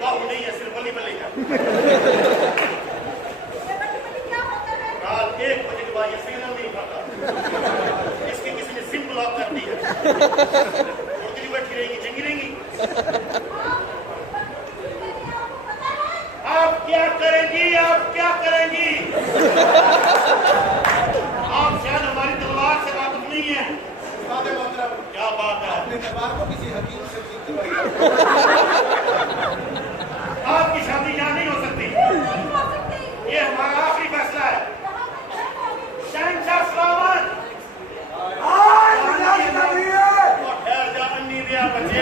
बाहु नहीं है, सिर्फ बली बली है। रात 1 बजे के बाद ये सिग्नल नहीं उठाता, इसकी किसी ने सिम ब्लॉक कर दी है, उड़ती बैठी रहेगी, जंगी रहेगी। आप क्या करेंगी, आप क्या करेंगी? आप शायद हमारी तलवार से वाकिफ नहीं है। क्या बात है? अपने तलवार को किसी हकीम से आपकी शादी यहाँ नहीं हो सकती, ये हमारा आखिरी फैसला है। शहंशाह सलामत ठहर जा, अन्नी दिया बचे।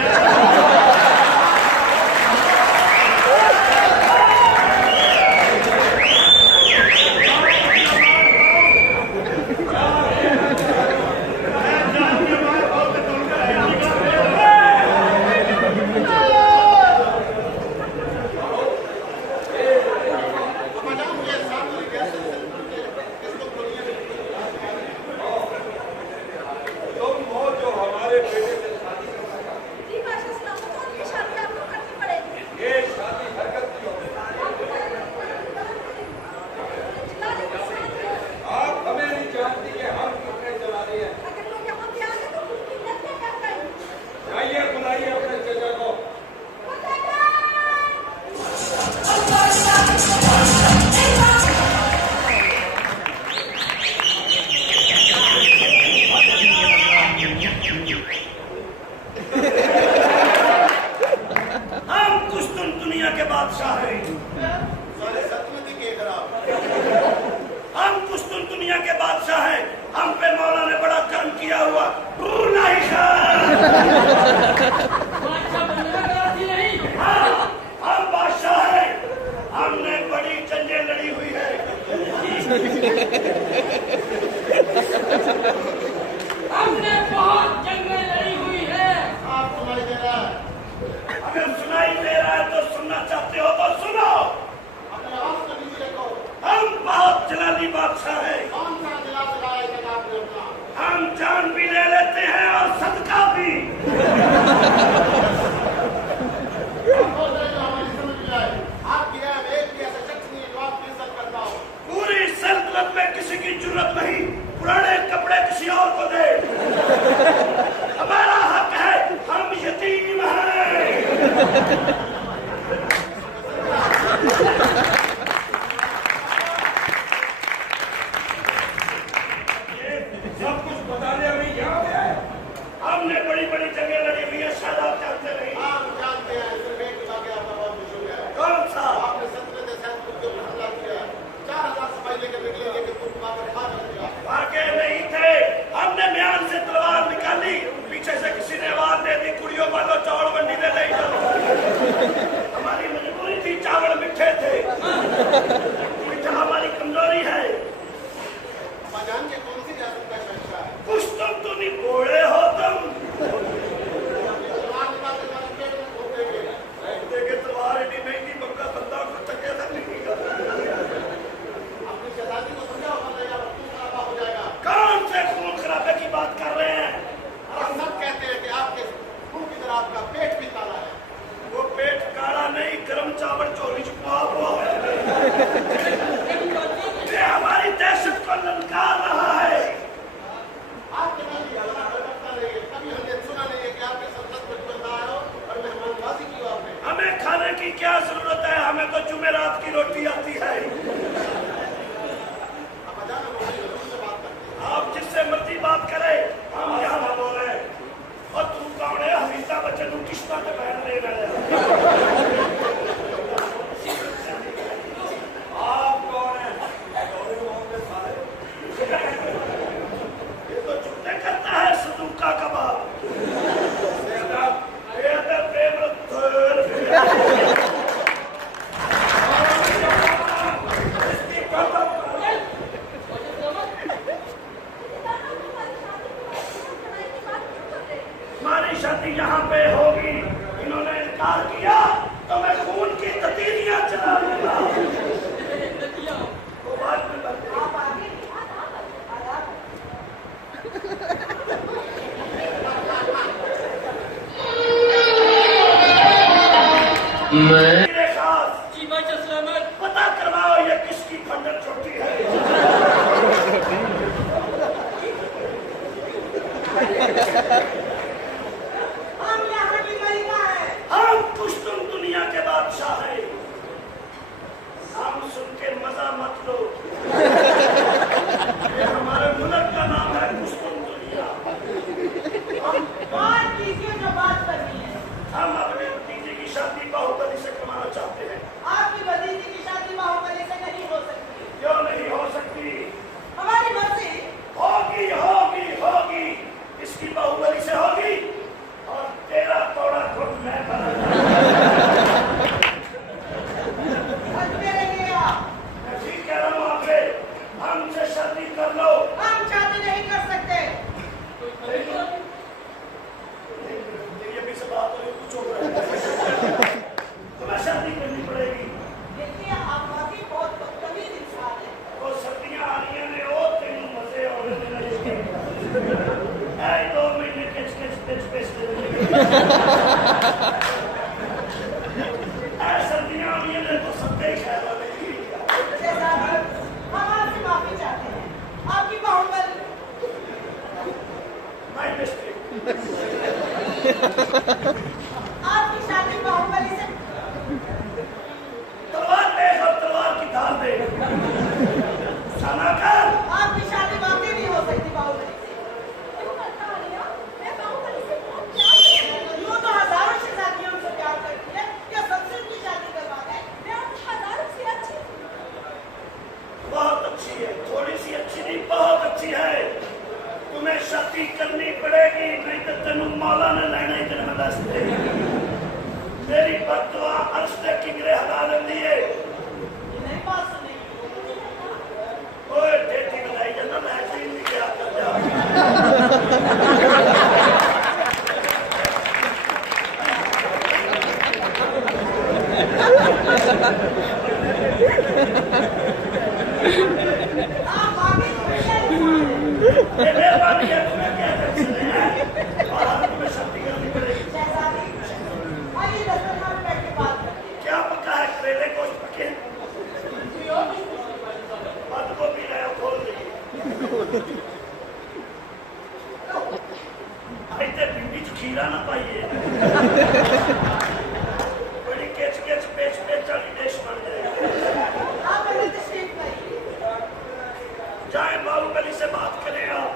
हमने बहुत जंगें लड़ी हुई है। आप सुनाई दे रहा है? अगर सुनाई दे रहा है तो सुनना चाहते हो तो सुनो। अपने आवाज को नीचे रखो। हम बहुत जलाली बादशाह हैं। कौन सा जला जलाया जनाब ने अपना? हम जान भी ले लेते हैं और सदका भी। पूरी सल्तनत में किसी की जरूरत नहीं पुराने कपड़े किसी और को दे। हमारा हक है, हम यतीम हैं। सब कुछ बताने में क्या है? हमने बड़ी बड़ी जगह लड़ी हुई है, शायद आप जानते नहीं। आप जानते हैं, सिर्फ एक वाकया बहुत मशहूर है। कौन सा? आपने सल्तनत सैयदपुर के ऊपर हमला किया, 4000 सिपाही लेकर निकले, लेकिन तुम वहां पर खा गया। वाकई नहीं थे, हमने म्यान से तलवार निकाली, पीछे से किसी ने आवाज दे दी, कुड़ियों वालों चावल मंडी में ले जाओ। हमारी मजबूरी थी, चावल मीठे थे, मीठा हमारी कमजोरी है। जान के कौन सी जादू का शहंशाह है? कुछ तुम नहीं बोले हो तुम। तलवार इतनी महंगी, बंदा बंदा को चक्के तक नहीं कर। अपनी शहजादी को समझाओ, वरना खून खराबा हो जाएगा। कौन से खून खराबे की बात कर रहे हैं? और सब कहते हैं कि आपके खून की तरह आपका पेट भी काला है। वो पेट काला नहीं, गर्म चावल चोरी छुपा हुआ है। ये हमारी दहशत को ललकार रहा है। आपके नाम की हल्ला करता नहीं है, कभी हमने सुना नहीं है कि आपके संसद में आए हो और मेहमानबाजी की आपने। हमें खाने की क्या जरूरत है, हमें तो जुमेरात की रोटी आती है। आप जिससे मर्जी बात करें, हम यहाँ ना बोले। और तू कौन है? अमिताभ बच्चन किस्ता के बहन ले रहे हैं। आप कौन है? ये तो झूठे करता है सदूका कबाब। हमारी शादी यहाँ पे होगी, इन्होंने इनकार किया तो मैं खून की ततीरियां चला दूंगा। वो बात में मेरे खास जी बाचा सलामत। पता करवाओ ये किसकी खंडर चोटी है। हम यहाँ की मलिका है। हम पुश्तुन दुनिया के बादशाह हैं। हम सुन के मजा मत लो। ये हमारे मुल्क का नाम है पुश्तुन दुनिया। बात कीजिए जो बात करनी है। हम अपने भतीजे की शादी बाहुबली से करवाना चाहते हैं। आपकी भतीजी की शादी बाहुबली से नहीं हो सकती। क्यों नहीं हो सकती? हमारी मर्जी। होगी होगी होगी। इसकी बाहुबली से होगी और तेरा तोड़ा खुद मैं बनाऊंगा। हंसते रहिए आप। मैं ठीक कह रहा हूँ आपसे। हमसे शादी कर लो। हम शादी नहीं कर सकते। ये भी सब बात है, कुछ हो रहा है। तुम्हें शादी करनी पड़ेगी। देखिए आप वाकई बहुत बदतमीज इंसान है। वो सर्दियाँ आ रही हैं ओ तेन मजे और ऐ 2 महीने किच किच पिच पिच सर्दियाँ आ रही हैं तो सबके ही ख्याल रखेगी। शहजादी, हम आपसे माफी चाहते हैं। आपकी बाहुबली माय मिस्टेक। आपकी शादी बाहुबली से तलवार देख और तलवार की धार देख। सना कर। आपकी शादी वाकई नहीं हो सकती बाहुबली से। यूं तो हजारों शहजादियों से प्यार करती है। क्या सबसे उनकी शादी करवा दें? मैं आपकी हजारों से अच्छी। बहुत अच्छी है। थोड़ी सी अच्छी नहीं, बहुत अच्छी है। तुम्हें शादी करनी पड़ेगी नहीं तो तेन मौला ने लेना ही तेरे में दसते। मेरी बददुआ अर्श ते किंगरे हला लेंदी है। नहीं बात सुनी। ओए ठेठी बनाई जाना मैं ऐसे ही नहीं क्या कर जा। आप वाकई बढ़िया इंसान हैं। ये मेहरबानी है, तुम्हें क्या टेंशन है? और हम तुम्हें शादी करनी पड़ेगी। शहजादी, आइए दस्तरखान पे बैठ के बात करते हैं। क्या पका है? करेले गोश्त पके हैं? बंद गोभी लाया, खोल दी। आई ते भिंडी च खीरा ना पाइए। बड़ी केच केच पेच पेच वाली डिश बन जाएगी। आप पहले तशरीफ लाइए। जाए बाहुबली से बात करें आप।